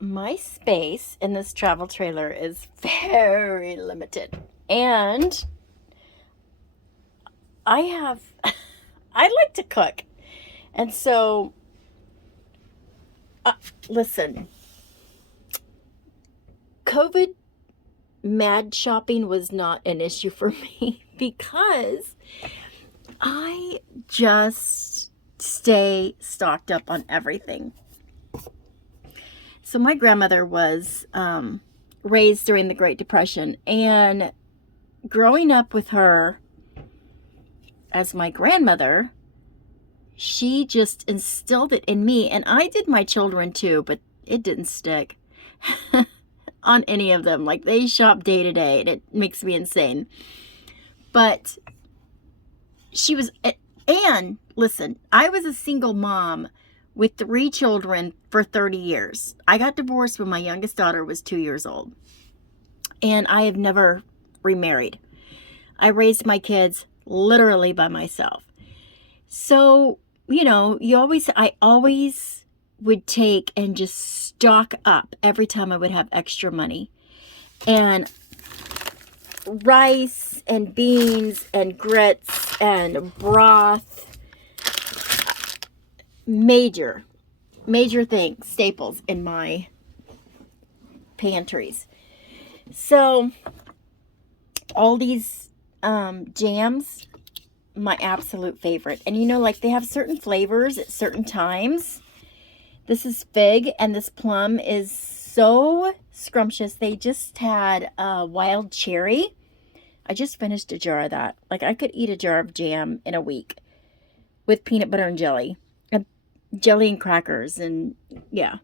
my space in this travel trailer is very limited. And I have, I like to cook. And so, uh, listen, COVID mad shopping was not an issue for me because I just stay stocked up on everything. So my grandmother was raised during the Great Depression, and growing up with her as my grandmother, she just instilled it in me, and I did my children too, but it didn't stick on any of them. Like, they shop day to day, and it makes me insane. But she was, and listen, I was a single mom with 3 children for 30 years. I got divorced when my youngest daughter was 2 years old, and I have never remarried. I raised my kids literally by myself. So, I always would take and just stock up every time I would have extra money. And rice and beans and grits and broth, major thing, staples in my pantries. So, all these jams, my absolute favorite. And like, they have certain flavors at certain times. This is fig, and this plum is so scrumptious. They just had wild cherry. I just finished a jar of that. Like, I could eat a jar of jam in a week with peanut butter and jelly and crackers, and yeah.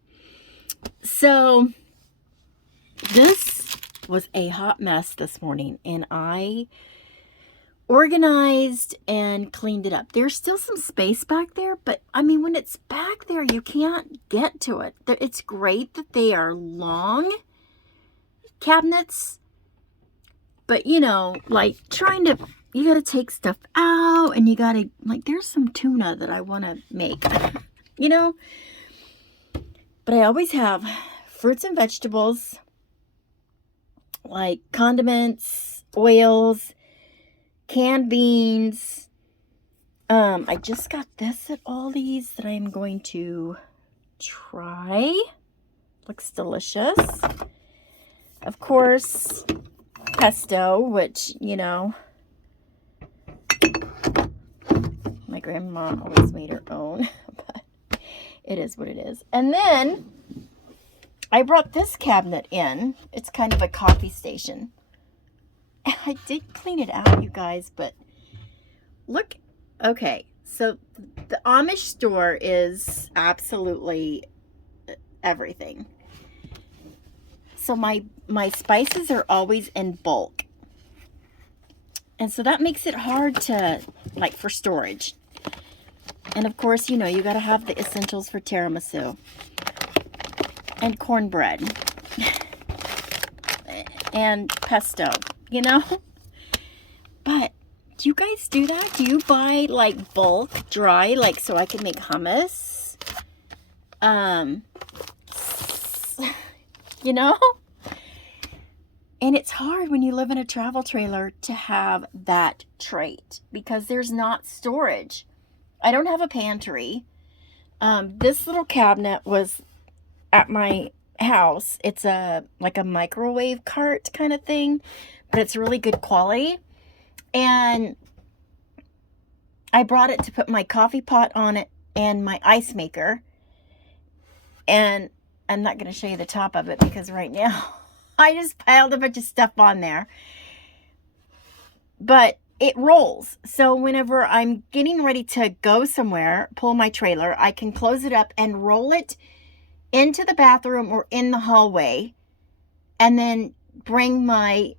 So this was a hot mess this morning, and I organized and cleaned it up. There's still some space back there, but I mean, when it's back there, you can't get to it. It's great that they are long cabinets, but like, you gotta take stuff out, and you gotta, like, there's some tuna that I want to make, but I always have fruits and vegetables, like condiments, oils, canned beans. I just got this at Aldi's that I'm going to try. Looks delicious. Of course, pesto, which, my grandma always made her own, but it is what it is. And then I brought this cabinet in. It's kind of a coffee station. I did clean it out, you guys, but look. Okay, so the Amish store is absolutely everything. So my spices are always in bulk. And so that makes it hard to, like, for storage. And of course, you got to have the essentials for tiramisu and cornbread and pesto. But do you guys do that? Do you buy, like, bulk dry, like, so I can make hummus? And it's hard when you live in a travel trailer to have that trait because there's not storage. I don't have a pantry. This little cabinet was at my house. It's like a microwave cart kind of thing, but it's really good quality. And I brought it to put my coffee pot on it and my ice maker. And I'm not going to show you the top of it because right now I just piled a bunch of stuff on there. But it rolls. So whenever I'm getting ready to go somewhere, pull my trailer, I can close it up and roll it into the bathroom or in the hallway, and then bring my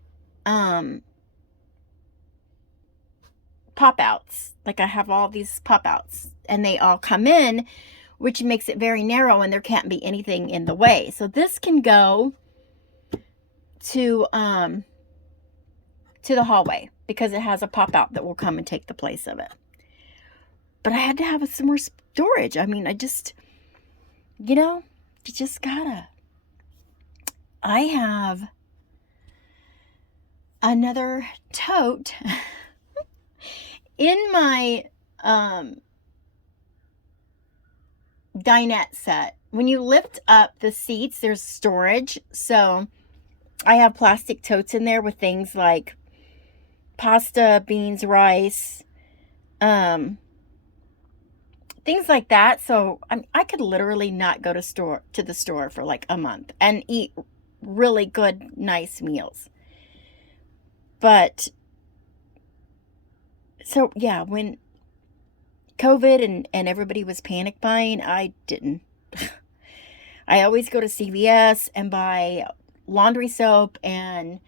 pop outs. Like, I have all these pop outs, and they all come in, which makes it very narrow, and there can't be anything in the way. So this can go to the hallway because it has a pop out that will come and take the place of it. But I had to have some more storage. I mean, you just gotta I have another tote in my dinette set. When you lift up the seats, there's storage. So I have plastic totes in there with things like pasta, beans, rice, things like that. So I could literally not go to the store for like a month and eat really good, nice meals. But so yeah, when COVID and everybody was panic buying, I didn't. I always go to CVS and buy laundry soap and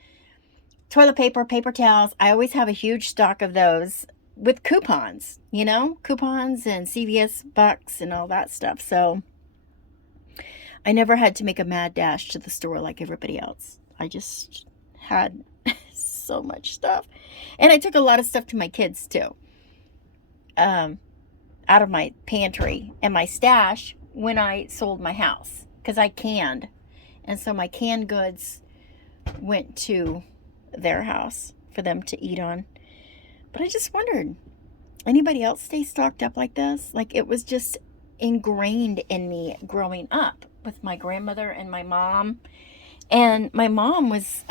toilet paper, paper towels. I always have a huge stock of those with coupons, coupons and CVS bucks and all that stuff. So I never had to make a mad dash to the store like everybody else. I just had so much stuff. And I took a lot of stuff to my kids too. Out of my pantry and my stash when I sold my house because I canned. And so my canned goods went to their house for them to eat on. But I just wondered, anybody else stay stocked up like this? Like, it was just ingrained in me growing up with my grandmother and my mom. And my mom was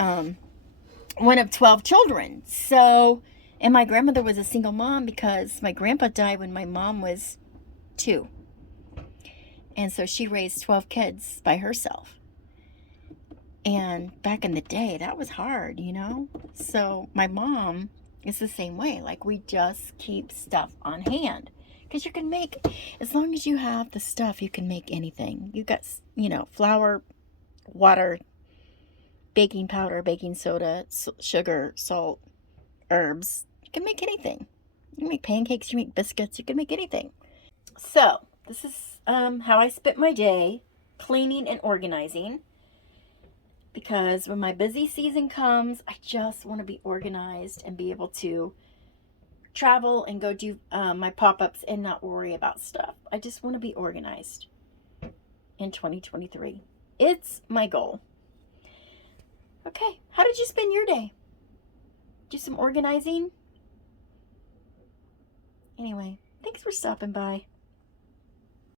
one of 12 children. So, and my grandmother was a single mom because my grandpa died when my mom was 2. And so she raised 12 kids by herself. And back in the day, that was hard, So my mom is the same way. Like, we just keep stuff on hand. Because you can make, as long as you have the stuff, you can make anything. You got, flour, water, baking powder, baking soda, sugar, salt, herbs. You can make anything. You can make pancakes, you make biscuits, you can make anything. So, this is how I spent my day cleaning and organizing. Because when my busy season comes, I just want to be organized and be able to travel and go do my pop-ups and not worry about stuff. I just want to be organized in 2023. It's my goal. Okay, how did you spend your day? Do some organizing? Anyway, thanks for stopping by.